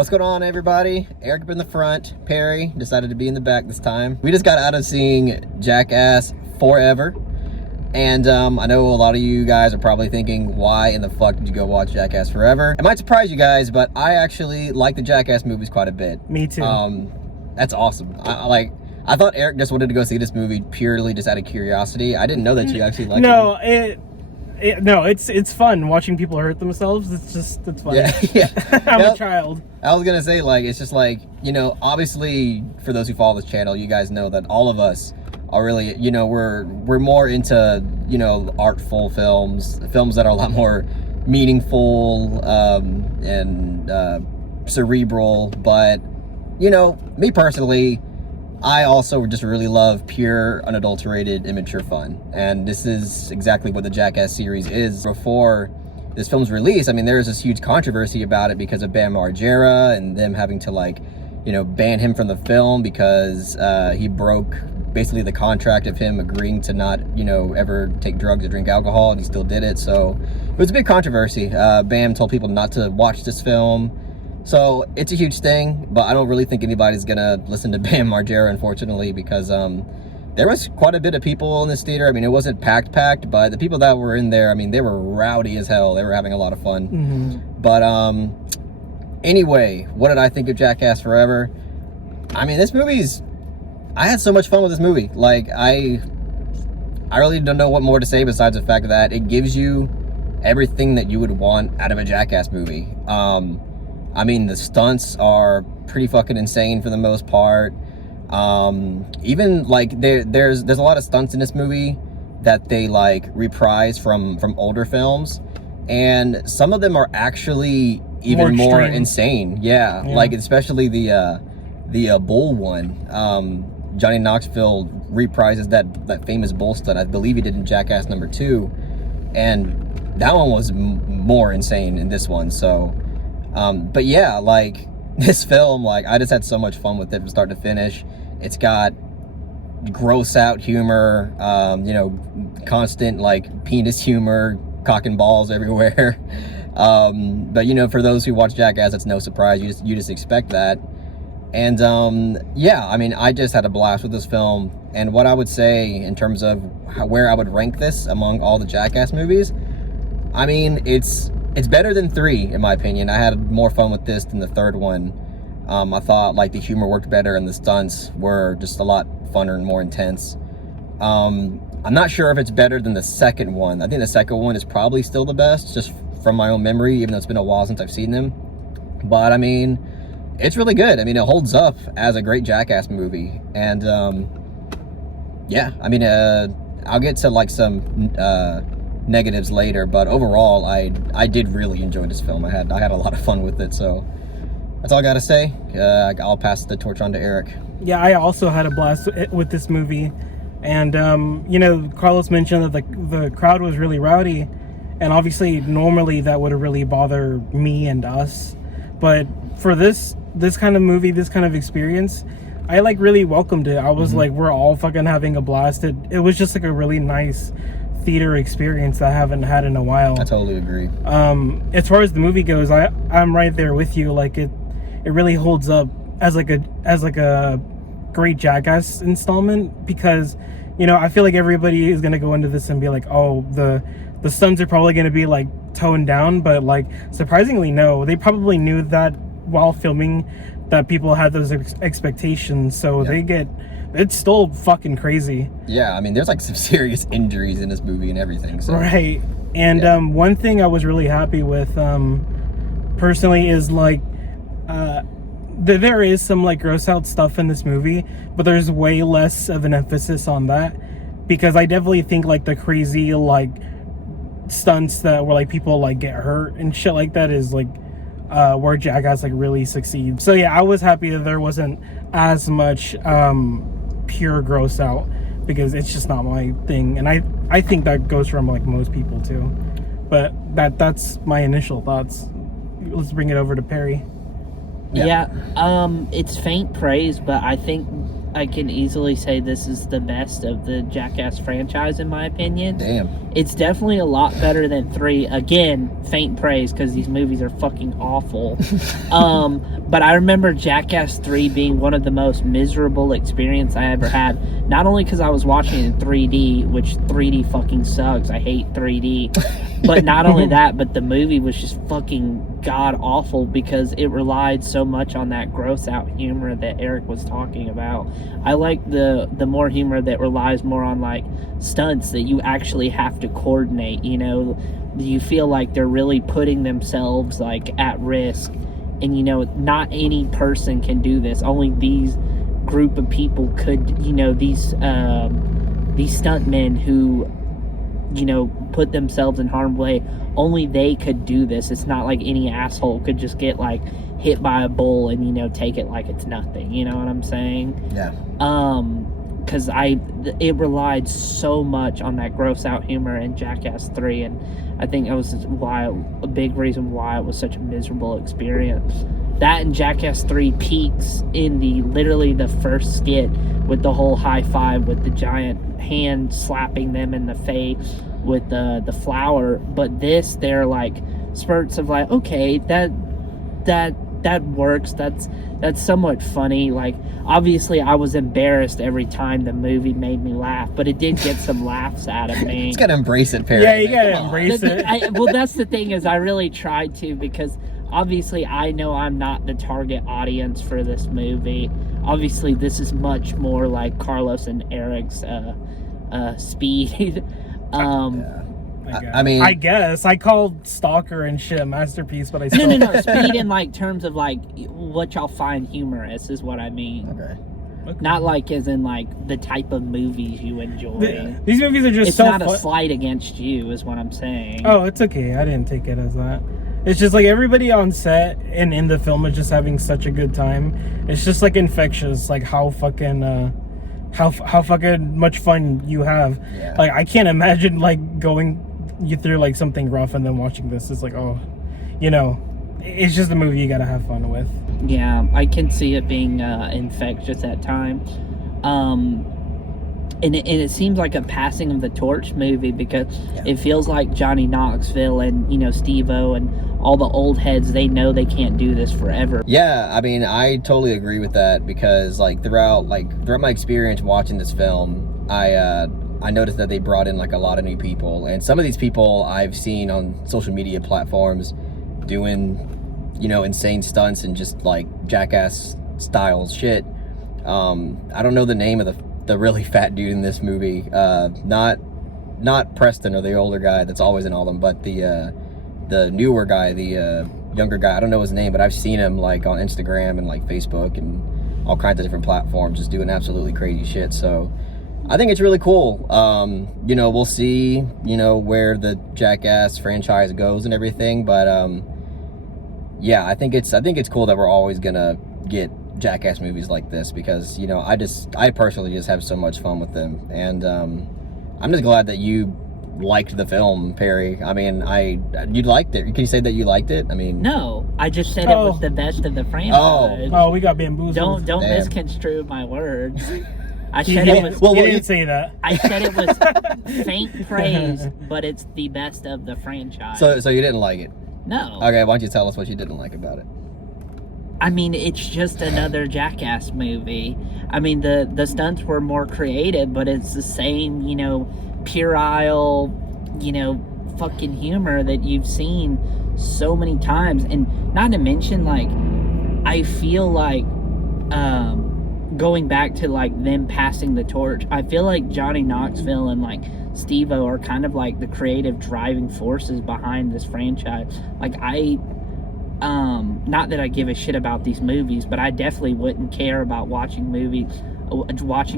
What's going on, everybody? Eric up in the front. Perry decided to be in the back this time. We just got out of seeing Jackass Forever. And I know a lot of you guys are probably thinking, why in the fuck did you go watch Jackass Forever? It might surprise you guys, but I actually like the Jackass movies quite a bit. Me too. That's awesome. I thought Eric just wanted to go see this movie purely just out of curiosity. I didn't know that you actually liked it. No, it's fun watching people hurt themselves. It's fun. Yeah. I'm a child. I was gonna say, like, it's just like, you know, obviously for those who follow this channel, you guys know that all of us are really, you know, we're more into, you know, artful films that are a lot more meaningful and cerebral. But, you know, me personally, I also just really love pure, unadulterated, immature fun. And this is exactly what the Jackass series is. Before this film's release, I mean, there was this huge controversy about it because of Bam Margera and them having to, like, you know, ban him from the film because he broke basically the contract of him agreeing to not, you know, ever take drugs or drink alcohol, and he still did it. So it was a big controversy. Bam told people not to watch this film. So it's a huge thing, but I don't really think anybody's gonna listen to Bam Margera, unfortunately, because there was quite a bit of people in this theater. I mean, it wasn't packed, but the people that were in there, I mean, they were rowdy as hell. They were having a lot of fun. Mm-hmm. But anyway, what did I think of Jackass Forever? I mean, I had so much fun with this movie. Like, I really don't know what more to say besides the fact that it gives you everything that you would want out of a Jackass movie. I mean, the stunts are pretty fucking insane for the most part. Even like there's a lot of stunts in this movie that they like reprise from older films, and some of them are actually even more insane. Yeah, like especially the bull one. Johnny Knoxville reprises that famous bull stunt. I believe he did in Jackass number 2, and that one was more insane in this one. So. But yeah, like, this film, like, I just had so much fun with it from start to finish. It's got gross out humor, you know, constant, like, penis humor, cock and balls everywhere. But, you know, for those who watch Jackass, it's no surprise. You just expect that. And, yeah, I mean, I just had a blast with this film. And what I would say in terms of where I would rank this among all the Jackass movies, I mean, it's better than 3, in my opinion. I had more fun with this than the third one. I thought, like, the humor worked better and the stunts were just a lot funner and more intense. I'm not sure if it's better than the second one. I think the second one is probably still the best, just from my own memory, even though it's been a while since I've seen them. But, I mean, it's really good. I mean, it holds up as a great Jackass movie. And, yeah, I mean, I'll get to, like, some negatives later, but overall I did really enjoy this film. I had a lot of fun with it, so that's all I gotta say. I'll pass the torch on to Eric. Yeah, I also had a blast with this movie, and you know, Carlos mentioned that the crowd was really rowdy, and obviously normally that would really bother me and us, but for this kind of movie, this kind of experience, I like really welcomed it. I was like, we're all fucking having a blast. It was just like a really nice theater experience that I haven't had in a while. I totally agree. As far as the movie goes, I'm right there with you. Like, it really holds up as like a great Jackass installment, because, you know, I feel like everybody is gonna go into this and be like, oh, the stunts are probably gonna be like toned down, but like surprisingly no, they probably knew that while filming that people had those expectations, so it's still fucking crazy. Yeah, I mean, there's like some serious injuries in this movie and everything. So. Right. And one thing I was really happy with, personally, is like, there is some like gross out stuff in this movie, but there's way less of an emphasis on that, because I definitely think like the crazy like stunts that where like people like get hurt and shit like that is like where Jackass like really succeeds. So yeah, I was happy that there wasn't as much pure gross out, because it's just not my thing, and I think that goes from like most people too. But that's my initial thoughts. Let's bring it over to Perry. Yeah, it's faint praise, but I think I can easily say this is the best of the Jackass franchise, in my opinion. Damn. It's definitely a lot better than 3. Again, faint praise, because these movies are fucking awful. But I remember Jackass 3 being one of the most miserable experience I ever had. Not only because I was watching it in 3D, which 3D fucking sucks. I hate 3D. But not only that, but the movie was just fucking god awful because it relied so much on that gross out humor that Eric was talking about. I like the more humor that relies more on like stunts that you actually have to coordinate, you know. You feel like they're really putting themselves like at risk, and you know, not any person can do this. Only these group of people could, you know, these stuntmen who, you know, put themselves in harm's way, only they could do this. It's not like any asshole could just get like hit by a bull and, you know, take it like it's nothing, you know what I'm saying? Yeah. Because it relied so much on that gross out humor in Jackass 3, and I think that was a big reason why it was such a miserable experience. That and Jackass 3 peaks in literally the first skit with the whole high five with the giant hand slapping them in the face with the flower. But this, they're like spurts of like, okay, that works. That's somewhat funny. Like, obviously I was embarrassed every time the movie made me laugh, but it did get some laughs out of me. You gotta embrace it, Perry. Yeah, you gotta embrace it. Well, that's the thing, is I really tried to, because obviously I know I'm not the target audience for this movie. Obviously this is much more like Carlos and Eric's speed. I mean, I guess I called Stalker and shit a masterpiece, but I still... no speed in like terms of like what y'all find humorous is what I mean. Okay. Not like as in like the type of movies you enjoy. These movies are just it's so not a slight against you is what I'm saying. Oh, it's okay. I didn't take it as that. It's just like everybody on set and in the film is just having such a good time. It's just like infectious, like how fucking how fucking much fun you have. Yeah. Like, I can't imagine like going you through like something rough and then watching this. It's like, oh, you know, it's just a movie you gotta have fun with. Yeah, I can see it being infectious at times. And it seems like a passing of the torch movie, because it feels like Johnny Knoxville and, you know, Steve-O and all the old heads, they know they can't do this forever. Yeah, I mean, I totally agree with that, because like throughout my experience watching this film, I noticed that they brought in like a lot of new people, and some of these people I've seen on social media platforms doing, you know, insane stunts and just like Jackass style shit. I don't know the name of the really fat dude in this movie. Not Preston, or the older guy that's always in all of them, but the newer guy, the younger guy. I don't know his name, but I've seen him like on Instagram and like Facebook and all kinds of different platforms, just doing absolutely crazy shit. So I think it's really cool. You know, we'll see, you know, where the Jackass franchise goes and everything, but yeah, I think it's cool that we're always gonna get Jackass movies like this, because, you know, I personally just have so much fun with them, and I'm just glad that you liked the film, Perry. I mean, you liked it. Can you say that you liked it? I mean, no, I just said it was the best of the franchise. Oh, we got bamboozled. Don't Damn. misconstrue my words. I He said didn't- it was. he didn't say that. I said it was faint praise, but it's the best of the franchise. so you didn't like it? No. Okay, why don't you tell us what you didn't like about it? I mean, it's just another Jackass movie. I mean, the stunts were more creative, but it's the same, you know, puerile, you know, fucking humor that you've seen so many times. And not to mention, like, I feel like going back to like them passing the torch, I feel like Johnny Knoxville and like Steve-O are kind of like the creative driving forces behind this franchise. Like, not that I give a shit about these movies, but I definitely wouldn't care about watching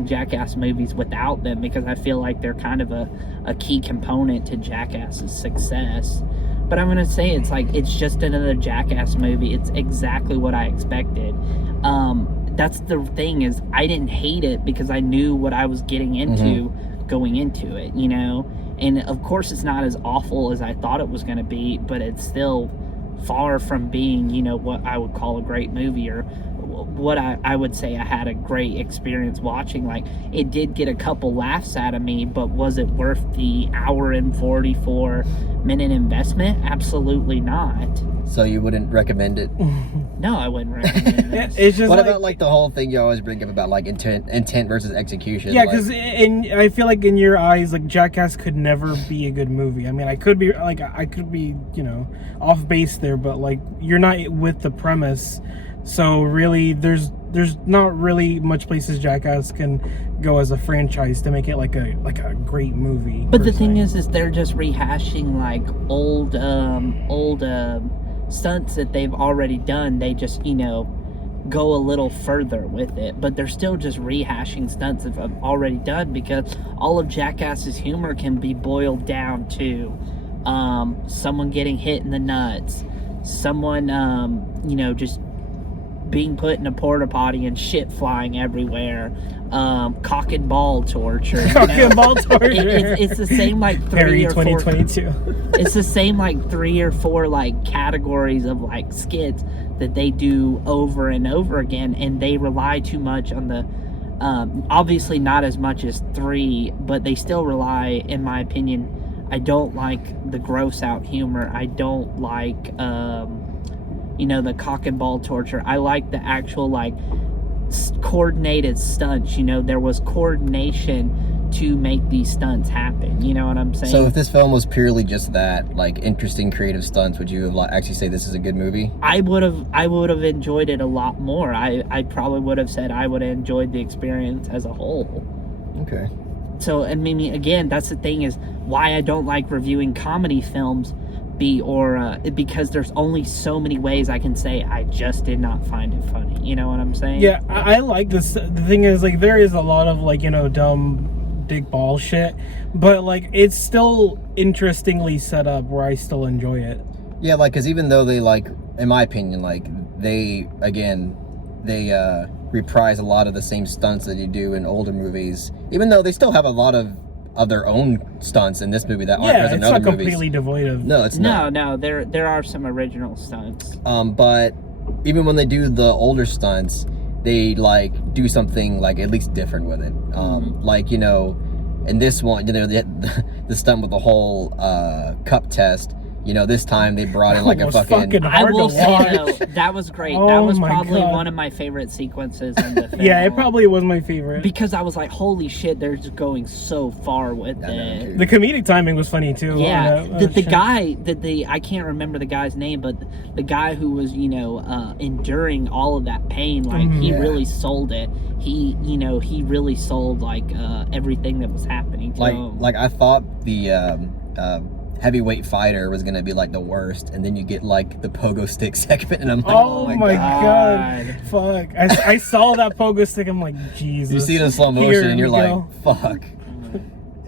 Jackass movies without them, because I feel like they're kind of a key component to Jackass's success. But I'm gonna say it's just another Jackass movie. It's exactly what I expected. That's the thing, is I didn't hate it because I knew what I was getting into going into it, you know? And of course it's not as awful as I thought it was gonna be, but it's still far from being, you know, what I would call a great movie, or what I would say I had a great experience watching. Like, it did get a couple laughs out of me, but was it worth the hour and 44-minute investment? Absolutely not. So you wouldn't recommend it? No, I wouldn't recommend it. It's just What like, about like the whole thing you always bring up about like intent versus execution? yeah, like, because I feel like in your eyes, like, Jackass could never be a good movie. I mean, I could be you know, off base there, but like, you're not with the premise. So really, there's not really much places Jackass can go as a franchise to make it like a great movie. But the thing is they're just rehashing like old stunts that they've already done. They just, you know, go a little further with it, but they're still just rehashing stunts that I've already done, because all of Jackass's humor can be boiled down to someone getting hit in the nuts, someone you know, just being put in a porta potty and shit flying everywhere, cock and ball torture. Cock and ball torture. It's the same like Harry 2022. It's the same like 3 or 4 like categories of like skits that they do over and over again, and they rely too much on the obviously not as much as 3, but they still rely, in my opinion. I don't like the gross out humor. I don't like you know, the cock and ball torture. I like the actual like coordinated stunts. You know, there was coordination to make these stunts happen. You know what I'm saying? So if this film was purely just that, like interesting creative stunts, would you have actually say this is a good movie? I would have enjoyed it a lot more. I probably would have said I would have enjoyed the experience as a whole. Okay. So, I mean, again, that's the thing, is why I don't like reviewing comedy films, because there's only so many ways I can say I just did not find it funny. You know what I'm saying? Yeah, I like this. The thing is, like, there is a lot of, like, you know, dumb dick ball shit, but like, it's still interestingly set up where I still enjoy it. Yeah, like, because even though they, like, in my opinion, like, they reprise a lot of the same stunts that you do in older movies, even though they still have a lot of their own stunts in this movie that aren't present in other movies. Yeah, it's not completely devoid of. No, it's not. No, there are some original stunts. But even when they do the older stunts, they like do something like at least different with it. Like, you know, in this one, you know, the stunt with the whole cup test. You know, this time they brought in like a fucking I will say though, that was great. Oh, that was my probably God. one of my favorite sequences in the film. Yeah, it probably was my favorite. Because I was like, holy shit, they're just going so far with it. The comedic timing was funny too. Yeah, the guy I can't remember the guy's name, but the guy who was, you know, enduring all of that pain, like he really sold it. He, you know, he really sold like everything that was happening to him. Like I thought the heavyweight fighter was gonna be like the worst, and then you get like the pogo stick segment, and I'm like, oh my god, fuck! I saw that pogo stick. I'm like, Jesus. You see it in slow motion, and you're like, fuck.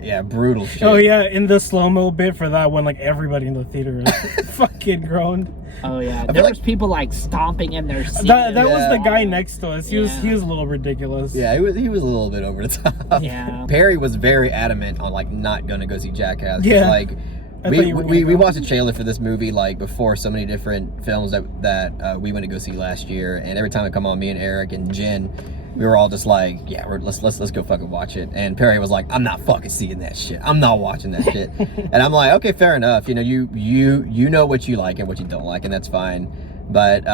Yeah, brutal shit. Oh yeah, in the slow mo bit for that one, like everybody in the theater is fucking groaned. Oh yeah, there was people like stomping in their seats. That was the guy next to us. He was a little ridiculous. Yeah, he was a little bit over the top. Yeah. Perry was very adamant on like not gonna go see Jackass. Yeah. Like we watched a trailer for this movie like before so many different films that we went to go see last year, and every time it come on, me and Eric and Jen, we were all just like, yeah, let's go fucking watch it. And Perry was like, I'm not fucking seeing that shit. I'm not watching that shit. And I'm like, okay, fair enough. You know, you know what you like and what you don't like, and that's fine. But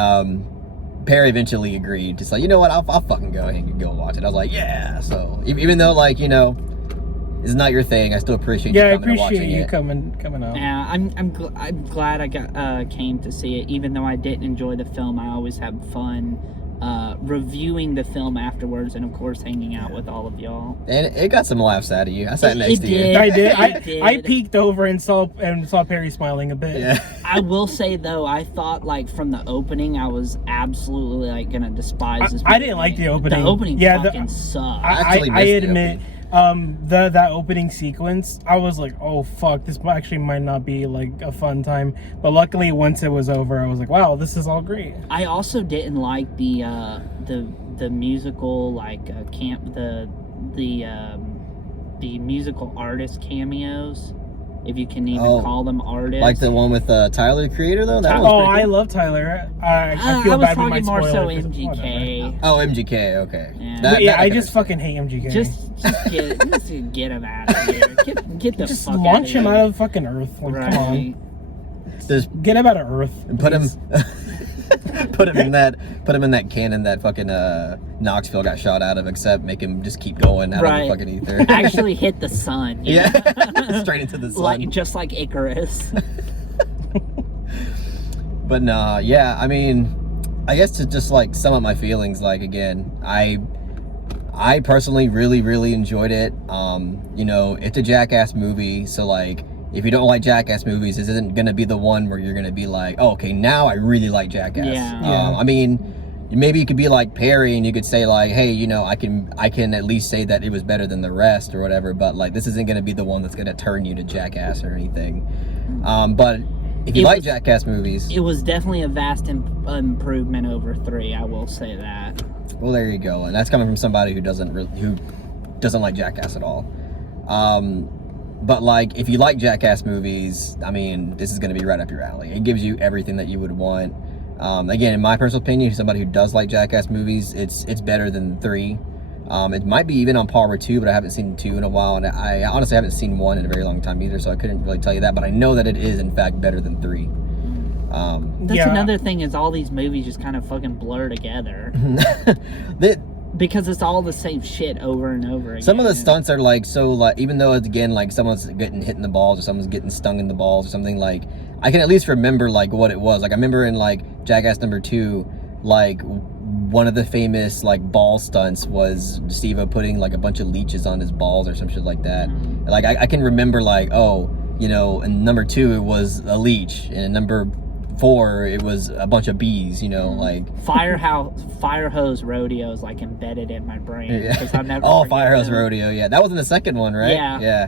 Perry eventually agreed. Just like, you know what, I'll fucking go ahead and go watch it. I was like, yeah. So even though, like, you know, it's not your thing, I still appreciate you coming and watching it. Yeah, I appreciate you coming out. Yeah, I'm glad I came to see it. Even though I didn't enjoy the film, I always have fun reviewing the film afterwards, and of course hanging out with all of y'all. And it got some laughs out of you. I sat next to you. I did. I peeked over and saw Perry smiling a bit. Yeah. I will say though, I thought like from the opening, I was absolutely like gonna despise this movie. I didn't like the opening. The opening fucking sucked. I admit. That opening sequence, I was like, oh fuck, this actually might not be like a fun time. But luckily, once it was over, I was like, wow, this is all great. I also didn't like the musical like the musical artist cameos. if you can even call them artists. Like the one with Tyler, the Creator, though? That Oh, I love Tyler. I feel bad we might more spoil so it 'cause MGK. Oh, MGK, okay. Yeah. I just fucking hate MGK. Just get him out of here. Get the just fuck launch out him of out of fucking Earth. Like, Right. come on. Just Get him out of Earth. put him please. put him in that cannon that fucking Knoxville got shot out of, except make him just keep going out of the fucking ether. Actually hit the sun. You know? Yeah. Straight into the sun. Just like Icarus. But nah, yeah, I mean, I guess to just like sum up my feelings, like again, I personally really enjoyed it. You know, it's a Jackass movie, so like if you don't like Jackass movies, this isn't gonna be the one where you're gonna be like, oh, okay, now I really like Jackass. Yeah. I mean, maybe you could be like Perry and you could say like, hey, you know, I can at least say that it was better than the rest or whatever, but like this isn't gonna be the one that's gonna turn you to Jackass or anything. But if you like Jackass movies, it was definitely a vast improvement over 3. I will say that. Well, there you go, and that's coming from somebody who doesn't like Jackass at all. But like, if you like Jackass movies, I mean, this is going to be right up your alley. It gives you everything that you would want. Again, in my personal opinion, somebody who does like Jackass movies, it's better than 3. It might be even on par with 2, but I haven't seen 2 in a while, and I honestly haven't seen 1 in a very long time either, so I couldn't really tell you that, but I know that it is, in fact, better than 3. That's another thing, is all these movies just kind of fucking blur together. Because it's all the same shit over and over again. Some of the stunts are like, so like, even though it's again like someone's getting hit in the balls or someone's getting stung in the balls or something, like I can at least remember like what it was. Like I remember in like Jackass number 2, like one of the famous like ball stunts was Steve-O putting like a bunch of leeches on his balls or some shit like that. Like I can remember like, oh, you know, in number 2 it was a leech, and in number 4 it was a bunch of bees, you know, like Fire Hose Rodeo is like embedded in my brain. Yeah. I'll never Fire Hose Rodeo, yeah, that was in the second one, right? Yeah.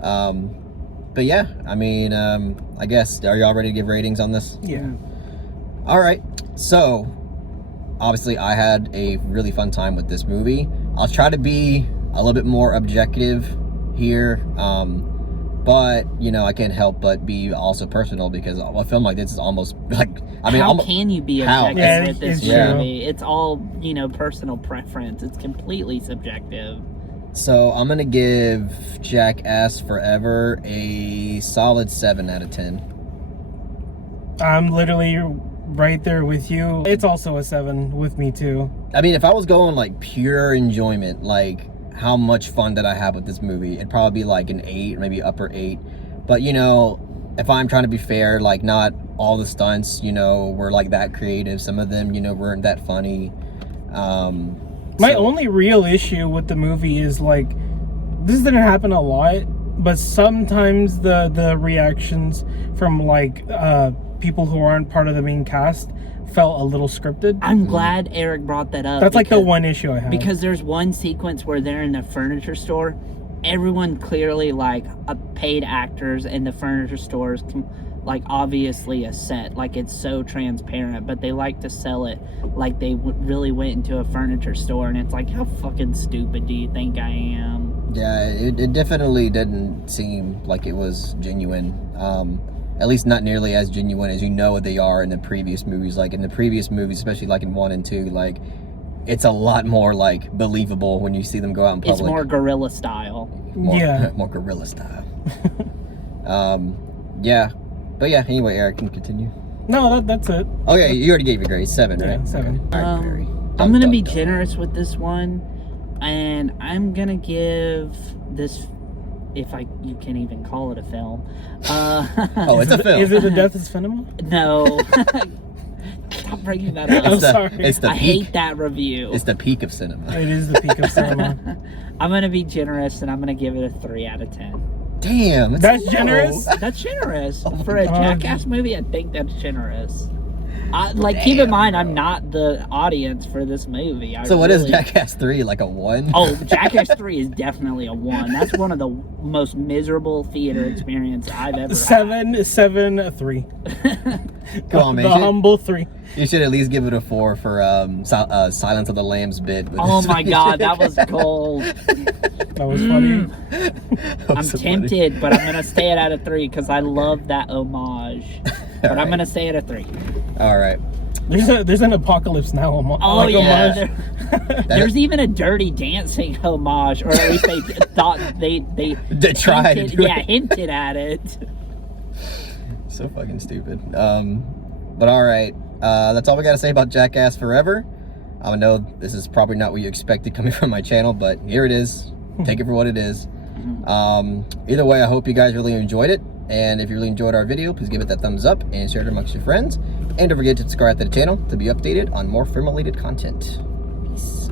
But yeah, I mean, I guess, are y'all ready to give ratings on this? Yeah. All right, so obviously I had a really fun time with this movie. I'll try to be a little bit more objective here, but you know, I can't help but be also personal, because a film like this is almost like, I mean, how can you be objective with this movie? It's all, you know, personal preference. It's completely subjective. So I'm gonna give Jackass Forever a solid 7 out of 10. I'm literally right there with you. It's also a 7 with me too. I mean, if I was going like pure enjoyment, like how much fun did I have with this movie, it'd probably be like an 8, maybe upper 8. But you know, if I'm trying to be fair, like not all the stunts, you know, were like that creative. Some of them, you know, weren't that funny. My only real issue with the movie is like, this didn't happen a lot, but sometimes the reactions from like people who aren't part of the main cast felt a little scripted. I'm glad Eric brought that up. That's like the one issue I have. Because there's one sequence where they're in a furniture store. Everyone clearly like paid actors, and the furniture store is like obviously a set. Like it's so transparent, but they like to sell it like they really went into a furniture store, and it's like, how fucking stupid do you think I am? Yeah, it definitely didn't seem like it was genuine. At least not nearly as genuine as you know they are in the previous movies. Like in the previous movies, especially like in 1 and 2, like it's a lot more like believable when you see them go out in public. It's more guerrilla style. More guerrilla style. Yeah, but yeah. Anyway, Eric, can you continue? No, that's it. Oh yeah, you already gave your grade 7, right? Yeah, 7. Okay. All right, Barry. I'm gonna be generous with this one, and I'm gonna give this, if you can even call it a film. Oh, it's a film. Is it The Death of Cinema? No. Stop bringing that up. I'm sorry. It's the I peak. hate that review. It's the peak of cinema. It is the peak of cinema. I'm gonna be generous, and I'm gonna give it a 3 out of 10. Damn, That's low. generous? That's generous. Oh For a Jackass movie, I think that's generous. Keep in mind, I'm not the audience for this movie. So what is Jackass 3, like a 1? Oh, Jackass 3 is definitely a 1. That's one of the most miserable theater experience I've ever had. 7, 3. Come on, man. The humble 3. You should at least give it a 4 for Silence of the Lambs bit. Oh my god, that was gold. That was funny. I'm tempted, but I'm going to stay it at a 3 because I love that homage. But I'm going to stay at a 3. All right. There's an Apocalypse Now homage. Oh, yeah. There's even a Dirty Dancing homage, or at least they thought they tried. hinted at it. So fucking stupid. But all right. That's all we got to say about Jackass Forever. I know this is probably not what you expected coming from my channel, but here it is. Take it for what it is. Either way, I hope you guys really enjoyed it. And if you really enjoyed our video, please give it that thumbs up and share it amongst your friends. And don't forget to subscribe to the channel to be updated on more film-related content. Peace.